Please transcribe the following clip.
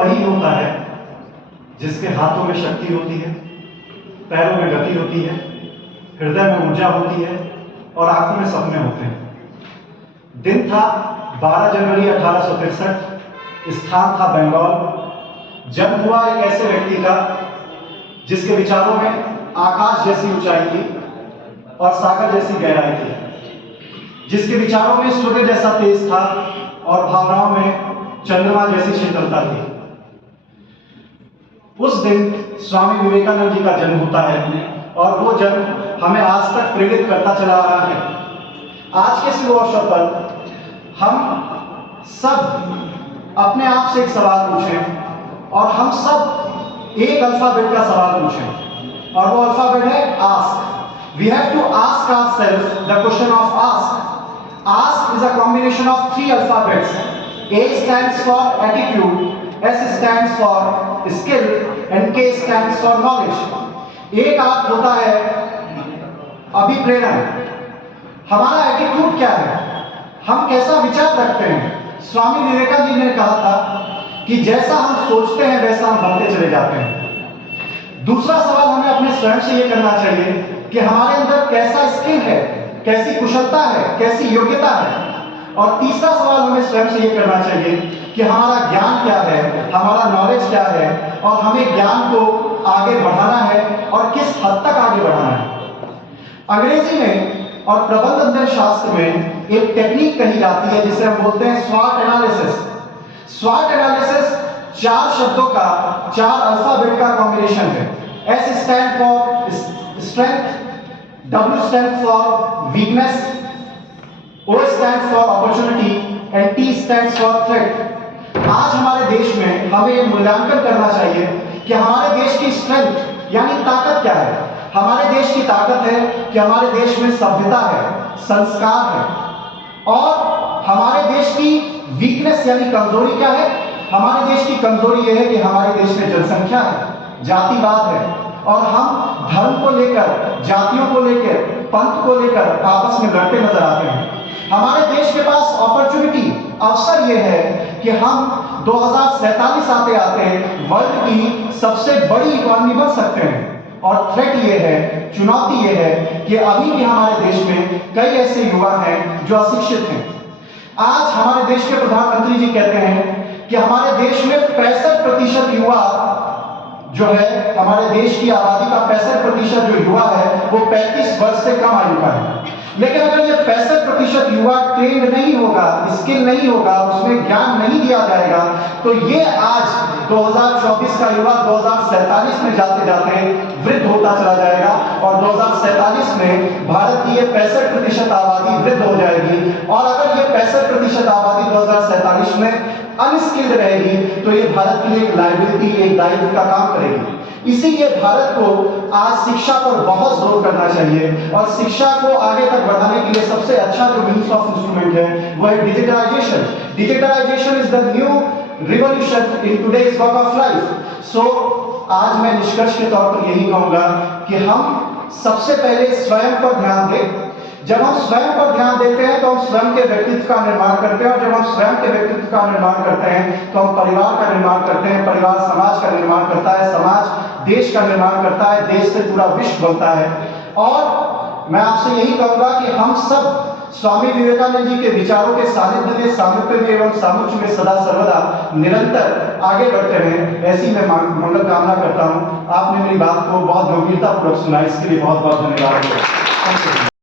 वही होता है जिसके हाथों में शक्ति होती है, पैरों में गति होती है, हृदय में ऊर्जा होती है और आंखों में सपने होते हैं। दिन था 12 जनवरी 1863, स्थान था बंगाल। जन्म हुआ एक ऐसे व्यक्ति का जिसके विचारों में आकाश जैसी ऊंचाई थी और सागर जैसी गहराई थी, जिसके विचारों में सूर्य जैसा तेज था और भावनाओं में चंद्रमा जैसी शीतलता थी। उस दिन स्वामी विवेकानंद जी का जन्म होता है और वो जन्म हमें आज तक प्रेरित करता चला आ रहा है। आज के शुभ अवसर पर हम सब अपने आप से एक सवाल पूछें और हम सब एक अल्फाबेट का सवाल पूछें और वो अल्फाबेट है ask. We have to ask ourselves the question of ask. Ask is a combination of 3 alphabets. A stands for attitude, S stands for skill and K stands for knowledge. एक अर्थ होता है अभिप्रेरण। हमारा एटीट्यूड क्या है, हम कैसा विचार रखते हैं। स्वामी विवेकानंद जी ने कहा था कि जैसा हम सोचते हैं वैसा हम बनते चले जाते हैं। दूसरा सवाल हमें अपने स्वयं से ये करना चाहिए कि हमारे अंदर कैसा स्किल है, कैसी कुशलता है, कैसी योग्यता है। और तीसरा सवाल हमें स्वयं से ये करना चाहिए कि हमारा ज्ञान क्या है, हमारा नॉलेज क्या है और हमें ज्ञान को आगे बढ़ाना है और किस हद तक आगे बढ़ाना है। अंग्रेजी में और प्रबंध अध्ययन शास्त्र में एक टेक्निक कही जाती है जिसे हम बोलते हैं स्वॉट एनालिसिस। स्वॉट एनालिसिस 4 शब्दों का, 4 अल्फाबेट का कॉम्बिनेशन है। S stand for strength, W stand for weakness, O stands for opportunity and T stands for threat। आज हमारे देश में हमें ये मूल्यांकन करना चाहिए कि हमारे देश की स्ट्रेंथ यानी ताकत क्या है। हमारे देश की ताकत है कि हमारे देश में सभ्यता है, संस्कार है। और हमारे देश की वीकनेस यानी कमजोरी क्या है। हमारे देश की कमजोरी यह है कि हमारे देश में जनसंख्या है, जातिवाद है और हम धर्म को लेकर, जातियों को लेकर, पंथ को लेकर आपस में लड़ते नजर आते हैं। हमारे देश के पास अपॉर्चुनिटी, अवसर यह है कि हम 2047 आते आते वर्ल्ड की सबसे बड़ी इकोनॉमी बन सकते हैं। और थ्रेट ये है, चुनौती ये है कि अभी भी हमारे देश में कई ऐसे युवा हैं जो अशिक्षित हैं। आज हमारे देश के प्रधानमंत्री जी कहते हैं कि हमारे देश में 65% युवा जो है, हमारे देश की आबादी का 65% जो युवा है वो 35 वर्ष से कम आयु का है। लेकिन अगर ये 65% युवा ट्रेंड नहीं होगा, स्किल नहीं होगा, उसमें ज्ञान नहीं दिया जाएगा तो ये आज 2024 का युवा 2047 में जाते जाते वृद्ध होता चला जाएगा और 2047 में भारत की ये 65% आबादी वृद्ध हो जाएगी। और अगर ये 65% आबादी 2047 में अनस्किल्ड रहेगी तो ये भारत के लिए एक लायबिलिटी, एक दायित्व का काम करेगी। इसीलिए भारत को आज शिक्षा पर बहुत जोर करना चाहिए और शिक्षा को आगे तक बढ़ाने के लिए सबसे अच्छा जो मीन्स ऑफ इंस्ट्रूमेंट है वो है digitalisation. Digitalisation is the new revolution in today's work of life. So आज मैं निष्कर्ष के तौर पर यही कहूंगा कि हम सबसे पहले स्वयं पर ध्यान दें। जब हम स्वयं पर ध्यान देते हैं तो हम स्वयं के व्यक्तित्व का निर्माण करते हैं और जब हम स्वयं के व्यक्तित्व का निर्माण करते हैं तो हम परिवार का निर्माण करते हैं, परिवार समाज का निर्माण करता है, समाज देश का निर्माण करता है, देश से पूरा विश्व बनता है। और मैं आपसे यही कहूंगा कि हम सब स्वामी विवेकानंद जी के विचारों के सानिध्य में, सामिप्य में एवं सामुच्य में सदा सर्वदा निरंतर आगे बढ़ते रहें, ऐसी मैं मंगल कामना करता हूं। आपने मेरी बात को बहुत गंभीरतापूर्वक सुना, इसके लिए बहुत बहुत धन्यवाद।